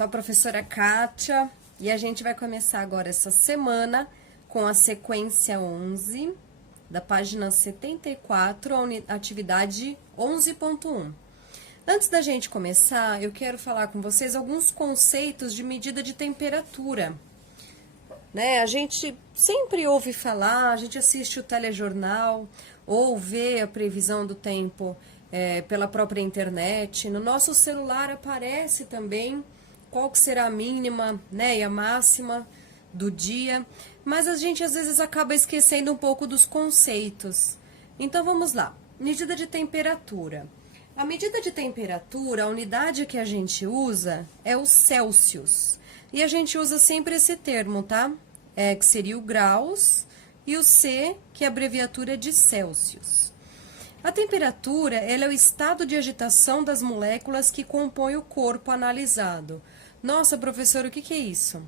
Sou a professora Kátia e a gente vai começar agora essa semana com a sequência 11, da página 74, a atividade 11.1. Antes da gente começar, eu quero falar com vocês alguns conceitos de medida de temperatura. A gente sempre ouve falar, a gente assiste o telejornal ou vê a previsão do tempo pela própria internet. No nosso celular aparece também qual que será a mínima, e a máxima do dia, mas a gente às vezes acaba esquecendo um pouco dos conceitos. Então vamos lá. Medida de temperatura. A medida de temperatura, a unidade que a gente usa é o Celsius. E a gente usa sempre esse termo, tá? Que seria o graus, e o C, que é a abreviatura de Celsius. A temperatura, ela é o estado de agitação das moléculas que compõem o corpo analisado. Nossa, professora, o que é isso?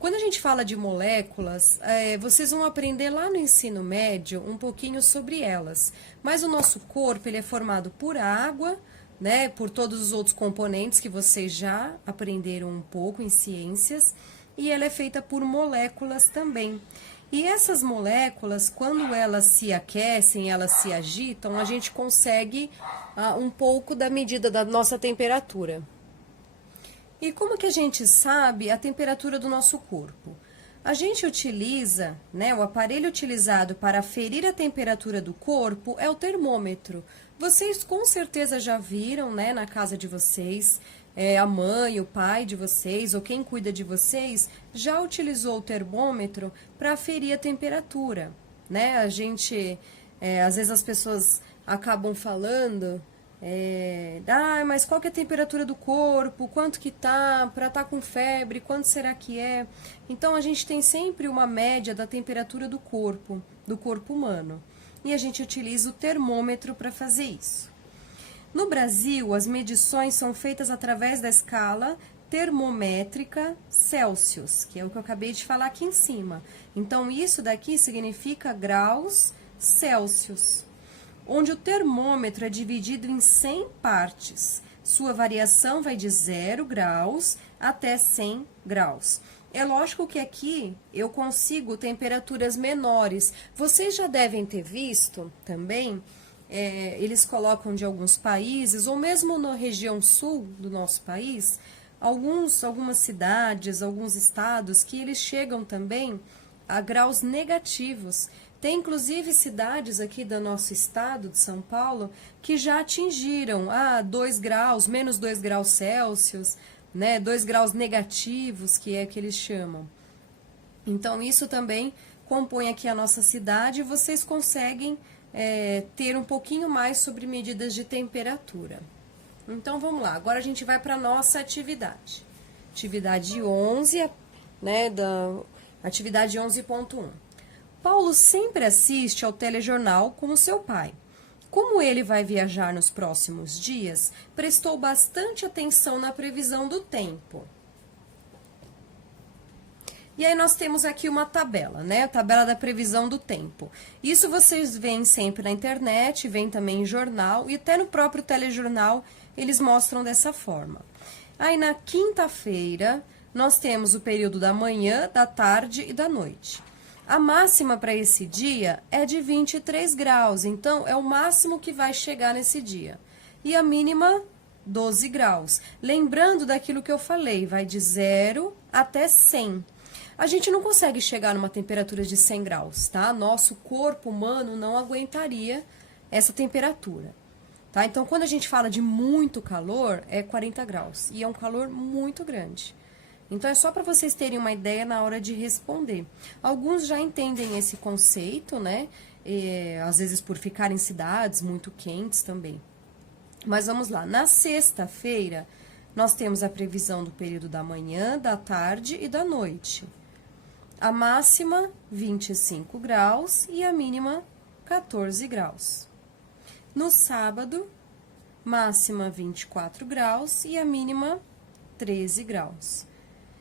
Quando a gente fala de moléculas, vocês vão aprender lá no ensino médio um pouquinho sobre elas. Mas o nosso corpo, ele é formado por água, por todos os outros componentes que vocês já aprenderam um pouco em ciências, e ela é feita por moléculas também. E essas moléculas, quando elas se aquecem, elas se agitam, a gente consegue um pouco da medida da nossa temperatura. E como que a gente sabe a temperatura do nosso corpo? A gente utiliza, o aparelho utilizado para aferir a temperatura do corpo é o termômetro. Vocês com certeza já viram, na casa de vocês, a mãe, o pai de vocês, ou quem cuida de vocês, já utilizou o termômetro para aferir a temperatura, A gente, às vezes as pessoas acabam falando, mas qual que é a temperatura do corpo, quanto que tá, para estar com febre, quanto será que é? Então, a gente tem sempre uma média da temperatura do corpo humano, e a gente utiliza o termômetro para fazer isso. No Brasil, as medições são feitas através da escala termométrica Celsius, que é o que eu acabei de falar aqui em cima. Então, isso daqui significa graus Celsius, onde o termômetro é dividido em 100 partes. Sua variação vai de 0 graus até 100 graus. É lógico que aqui eu consigo temperaturas menores. Vocês já devem ter visto também, eles colocam de alguns países, ou mesmo na região sul do nosso país, algumas cidades, alguns estados, que eles chegam também a graus negativos. Tem, inclusive, cidades aqui do nosso estado, de São Paulo, que já atingiram 2 graus, menos 2 graus Celsius, 2 graus negativos, que é que eles chamam. Então, isso também compõe aqui a nossa cidade e vocês conseguem ter um pouquinho mais sobre medidas de temperatura. Então, vamos lá. Agora, a gente vai para a nossa atividade. Atividade 11, atividade 11.1. Paulo sempre assiste ao telejornal com o seu pai. Como ele vai viajar nos próximos dias, prestou bastante atenção na previsão do tempo. E aí nós temos aqui uma tabela, a tabela da previsão do tempo. Isso vocês veem sempre na internet, veem também em jornal, e até no próprio telejornal eles mostram dessa forma. Aí na quinta-feira nós temos o período da manhã, da tarde e da noite. A máxima para esse dia é de 23 graus, então é o máximo que vai chegar nesse dia. E a mínima, 12 graus. Lembrando daquilo que eu falei, vai de 0 até 100. A gente não consegue chegar numa temperatura de 100 graus, tá? Nosso corpo humano não aguentaria essa temperatura, tá? Então, quando a gente fala de muito calor, é 40 graus, e é um calor muito grande. Então, é só para vocês terem uma ideia na hora de responder. Alguns já entendem esse conceito, às vezes por ficar em cidades muito quentes também. Mas vamos lá. Na sexta-feira, nós temos a previsão do período da manhã, da tarde e da noite. A máxima, 25 graus e a mínima, 14 graus. No sábado, máxima 24 graus e a mínima, 13 graus.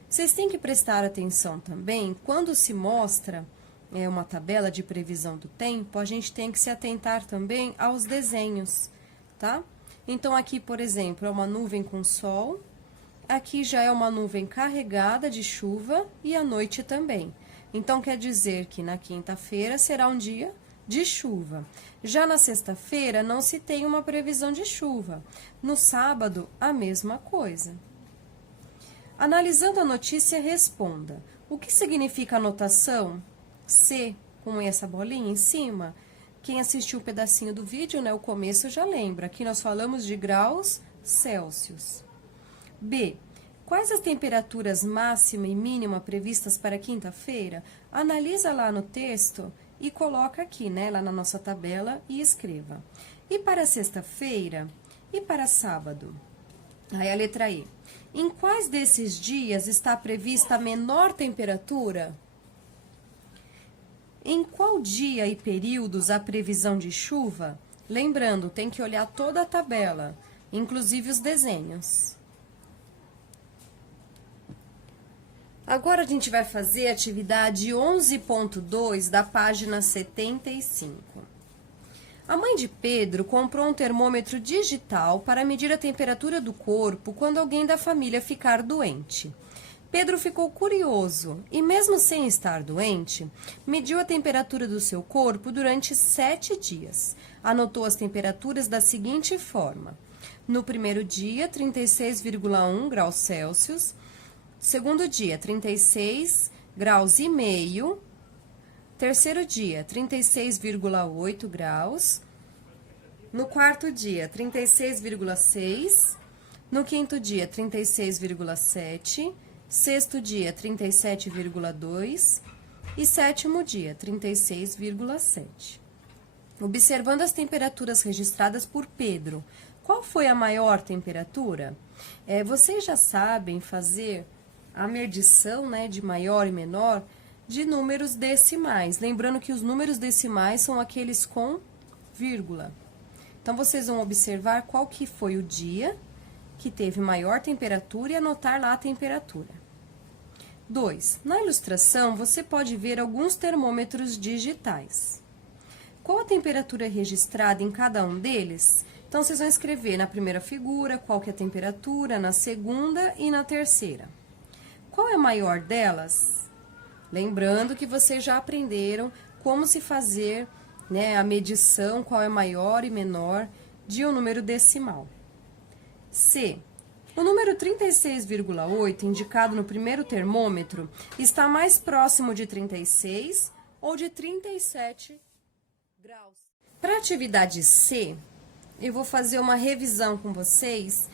Vocês têm que prestar atenção também, quando se mostra uma tabela de previsão do tempo, a gente tem que se atentar também aos desenhos, tá? Então, aqui, por exemplo, é uma nuvem com sol, aqui já é uma nuvem carregada de chuva e à noite também. Então, quer dizer que na quinta-feira será um dia de chuva. Já na sexta-feira, não se tem uma previsão de chuva. No sábado, a mesma coisa. Analisando a notícia, responda. O que significa a notação C, com essa bolinha em cima? Quem assistiu um pedacinho do vídeo, né, o começo já lembra. Aqui nós falamos de graus Celsius. B. Quais as temperaturas máxima e mínima previstas para quinta-feira? Analisa lá no texto e coloca aqui, né, lá na nossa tabela e escreva. E para sexta-feira? E para sábado? Aí a letra E. Em quais desses dias está prevista a menor temperatura? Em qual dia e períodos há previsão de chuva? Lembrando, tem que olhar toda a tabela, inclusive os desenhos. Agora a gente vai fazer a atividade 11.2 da página 75. A mãe de Pedro comprou um termômetro digital para medir a temperatura do corpo quando alguém da família ficar doente. Pedro ficou curioso e, mesmo sem estar doente, mediu a temperatura do seu corpo durante 7 dias. Anotou as temperaturas da seguinte forma: no primeiro dia, 36,1 graus Celsius. Segundo dia, 36 graus e meio. Terceiro dia, 36,8 graus. No quarto dia, 36,6. No quinto dia, 36,7. Sexto dia, 37,2. E sétimo dia, 36,7. Observando as temperaturas registradas por Pedro, qual foi a maior temperatura? Vocês já sabem fazer a medição, né, de maior e menor de números decimais. Lembrando que os números decimais são aqueles com vírgula. Então, vocês vão observar qual que foi o dia que teve maior temperatura e anotar lá a temperatura. 2. Na ilustração, você pode ver alguns termômetros digitais. Qual a temperatura registrada em cada um deles? Então, vocês vão escrever na primeira figura qual que é a temperatura, na segunda e na terceira. Qual é a maior delas? Lembrando que vocês já aprenderam como se fazer, né, a medição, qual é maior e menor de um número decimal. C. O número 36,8, indicado no primeiro termômetro, está mais próximo de 36 ou de 37 graus. Para a atividade C, eu vou fazer uma revisão com vocês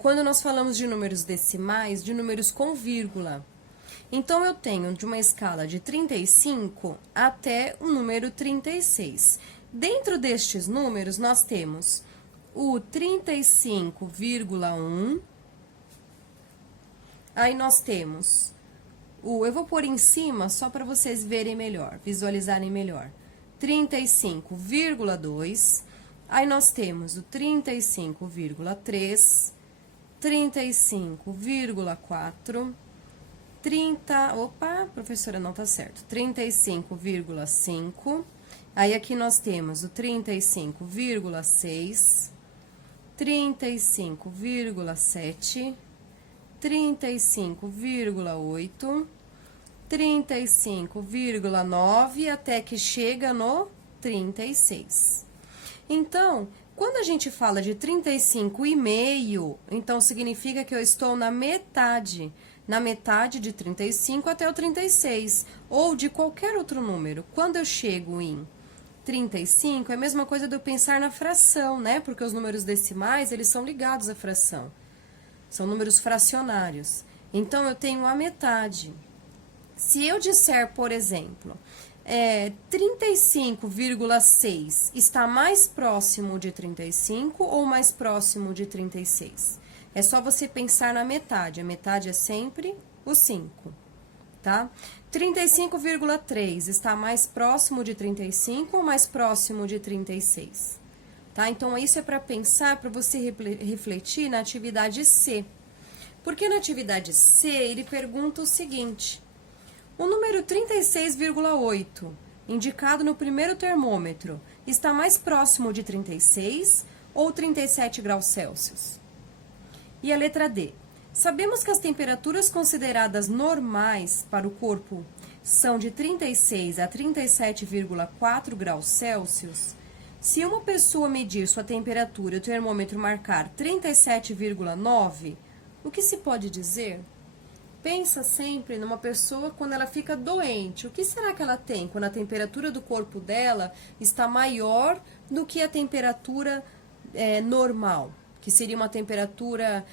quando nós falamos de números decimais, de números com vírgula. Então, eu tenho de uma escala de 35 até o número 36. Dentro destes números, nós temos o 35,1. Aí, nós temos eu vou pôr em cima só para vocês verem melhor, visualizarem melhor. 35,2. Aí, nós temos o 35,3, 35,4, professora, não tá certo, 35,5. Aí, aqui nós temos o 35,6, 35,7, 35,8, 35,9, até que chega no 36. Então, quando a gente fala de 35,5, então significa que eu estou na metade de 35 até o 36, ou de qualquer outro número. Quando eu chego em 35, é a mesma coisa de eu pensar na fração, né? Porque os números decimais, eles são ligados à fração. São números fracionários. Então, eu tenho a metade. Se eu disser, por exemplo, 35,6 está mais próximo de 35 ou mais próximo de 36? É só você pensar na metade. A metade é sempre o 5, tá? 35,3 está mais próximo de 35 ou mais próximo de 36? Tá? Então, isso é para pensar, para você refletir na atividade C. Porque na atividade C, ele pergunta o seguinte: o número 36,8, indicado no primeiro termômetro, está mais próximo de 36 ou 37 graus Celsius? E a letra D. Sabemos que as temperaturas consideradas normais para o corpo são de 36 a 37,4 graus Celsius. Se uma pessoa medir sua temperatura e o termômetro marcar 37,9, o que se pode dizer? Pensa sempre numa pessoa quando ela fica doente. O que será que ela tem quando a temperatura do corpo dela está maior do que a temperatura normal? Que seria uma temperatura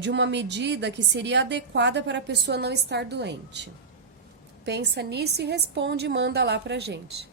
de uma medida que seria adequada para a pessoa não estar doente. Pensa nisso e responde e manda lá pra gente.